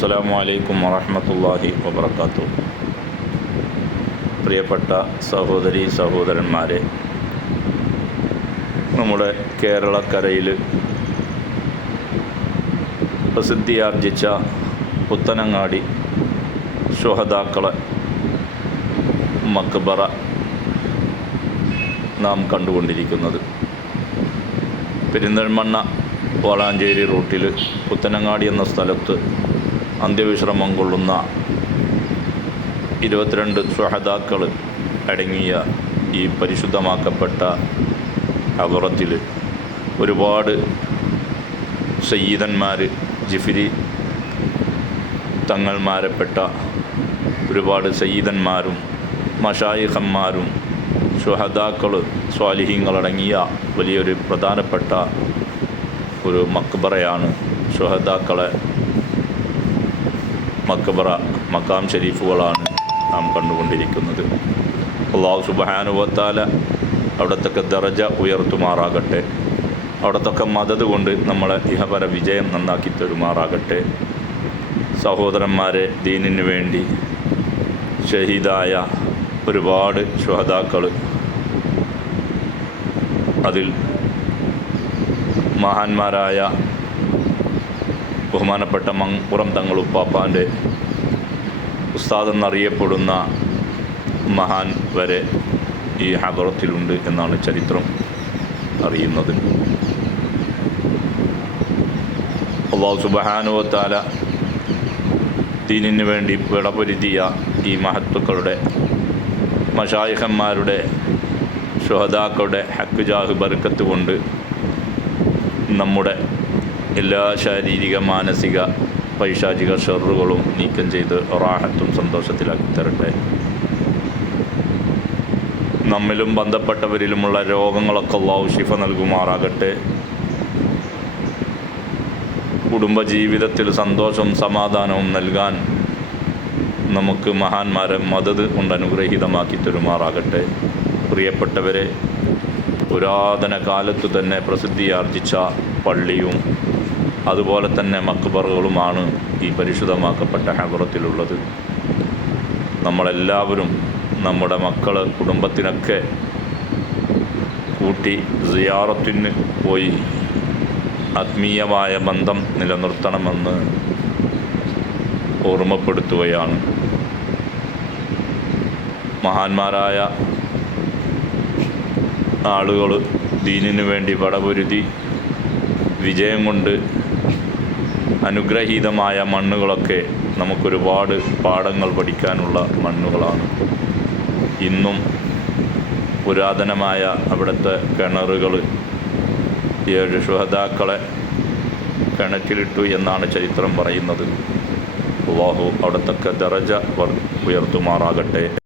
അസ്സലാമു അലൈക്കും വറഹമത്തല്ലാഹി വബർക്കാത്തു പ്രിയപ്പെട്ട സഹോദരി സഹോദരന്മാരെ നമ്മുടെ കേരളക്കരയിൽ പ്രസിദ്ധിയാർജിച്ച പുത്തനങ്ങാടി ശുഹദാക്കളെ മക്ബറ നാം കണ്ടുകൊണ്ടിരിക്കുന്നത്. പെരിന്തൽമണ്ണ വളാഞ്ചേരി റൂട്ടിൽ പുത്തനങ്ങാടി എന്ന സ്ഥലത്ത് അന്ത്യവിശ്രമം കൊള്ളുന്ന ഇരുപത്തിരണ്ട് സ്വഹദാക്കൾ അടങ്ങിയ ഈ പരിശുദ്ധമാക്കപ്പെട്ട അവറത്തിൽ ഒരുപാട് സയ്യിദന്മാർ ജിഫിരി തങ്ങൾമാരപ്പെട്ട ഒരുപാട് സയ്യിദന്മാരും മഷായിഖന്മാരും ഷുഹദാക്കൾ സ്വാലിഹീങ്ങളടങ്ങിയ വലിയൊരു പ്രധാനപ്പെട്ട ഒരു മക്ബറയാണ് ഷുഹദാക്കളെ മക്ബറ മക്കാം ഷരീഫുകളാണ് നാം കണ്ടുകൊണ്ടിരിക്കുന്നത്. അള്ളാഹു സുബാനുവത്താല അവിടത്തൊക്കെ ദറജ ഉയർത്തുമാറാകട്ടെ. അവിടത്തൊക്കെ മദത് കൊണ്ട് നമ്മളെ ഇഹപര വിജയം നന്നാക്കി തരുമാറാകട്ടെ. സഹോദരന്മാരെ ദീനിന് വേണ്ടി ഷഹീദായ ഒരുപാട് ശുഹതാക്കൾ അതിൽ മഹാന്മാരായ ബഹുമാനപ്പെട്ട മങ്പുറം തങ്ങളുപ്പാപ്പാന്റെ ഉസ്താദെന്നറിയപ്പെടുന്ന മഹാൻ വരെ ഈ ഹദറത്തിലുണ്ട് എന്നാണ് ചരിത്രം അറിയുന്നത്. അള്ളാഹു സുബഹാനുവത്താല ദീനിന് വേണ്ടി വിടപൊരുതിയ ഈ മഹത്വക്കളുടെ മഷായിഹന്മാരുടെ ഷുഹദാക്കളുടെ ഹക്കുജാഹ് ബർക്കത്ത് കൊണ്ട് നമ്മുടെ എല്ലാ ശാരീരിക മാനസിക പൈശാചിക ഷെറുകളും നീക്കം ചെയ്ത് റാഹത്തും സന്തോഷത്തിലാക്കി തരട്ടെ. നമ്മിലും ബന്ധപ്പെട്ടവരിലുമുള്ള രോഗങ്ങളൊക്കെ അള്ളാഹു ശിഫ നൽകുമാറാകട്ടെ. കുടുംബജീവിതത്തിൽ സന്തോഷവും സമാധാനവും നൽകാൻ നമുക്ക് മഹാന്മാരെ മദത് കൊണ്ട് അനുഗ്രഹീതമാക്കി തരുമാറാകട്ടെ. പ്രിയപ്പെട്ടവരെ പുരാതന കാലത്തു തന്നെ പ്രസിദ്ധിയാർജിച്ച പള്ളിയും അതുപോലെ തന്നെ മക്ബറുകളുമാണ് ഈ പരിശുദ്ധമാക്കപ്പെട്ട ഹബറത്തിലുള്ളത്. നമ്മളെല്ലാവരും നമ്മുടെ മക്കൾ കുടുംബത്തിനൊക്കെ കൂട്ടി സിയാറത്തിന് പോയി ആത്മീയമായ ബന്ധം നിലനിർത്തണമെന്ന് ഓർമ്മപ്പെടുത്തുകയാണ്. മഹാന്മാരായ ആളുകൾ ദീനിനു വേണ്ടി പടപൊരുതി വിജയം കൊണ്ട് അനുഗ്രഹീതമായ മണ്ണുകളൊക്കെ നമുക്കൊരുപാട് പാഠങ്ങൾ പഠിക്കാനുള്ള മണ്ണുകളാണ്. ഇന്നും പുരാതനമായ അവിടുത്തെ കിണറുകൾ ഏഴ് ഷുഹദാക്കളെ കിണറ്റിലിട്ടു എന്നാണ് ചരിത്രം പറയുന്നത്. അള്ളാഹു അവിടത്തൊക്കെ ദറജ ഉയർത്തുമാറാകട്ടെ.